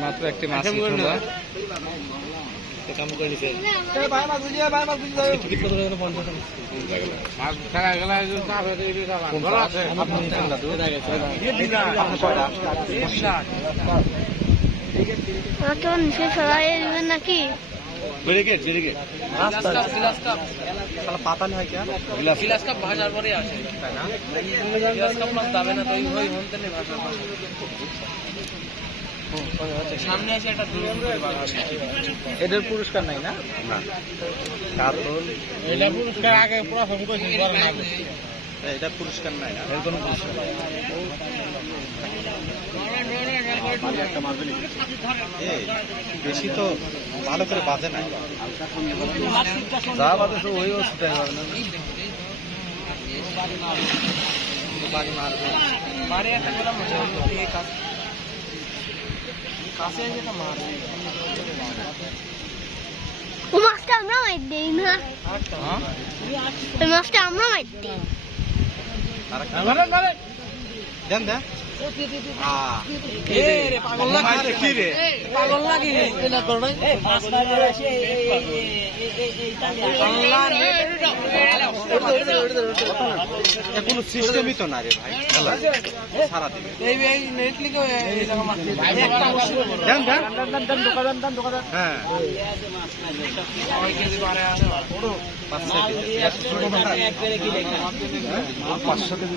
মাত্র একটি মাছ। কাম করে নিছে। পঞ্চাশ ব্রিগেড ব্রিগেড পাতা নয় কি গিলাস কাপ ভাষার পরে আসে। গিলাস কাপ দাবে না তো ওই ওই হনতে নেই ভাষার সামনে এসে একটা এদের পুরস্কার নাই না? কাতল। এটা পুরস্কার আগে পুরো ফোন কইছি বড় না এটা পুরস্কার নাই না? এর কোনো পুরস্কার নাই। বেশি তো ভালো করে বাজে না যা বাজে তো ওই ওষুধ না বাড়ি মারবে বাড়ি একটা গেলাম কাছে এসে মারবে ও মাছটা আমরা মার দিই না ওই মাছটা আমরা দিই দেন দেন কোনো সিস্টেমই তো না রে ভাই সারা দিবে হ্যাঁ। পাঁচশো কেজি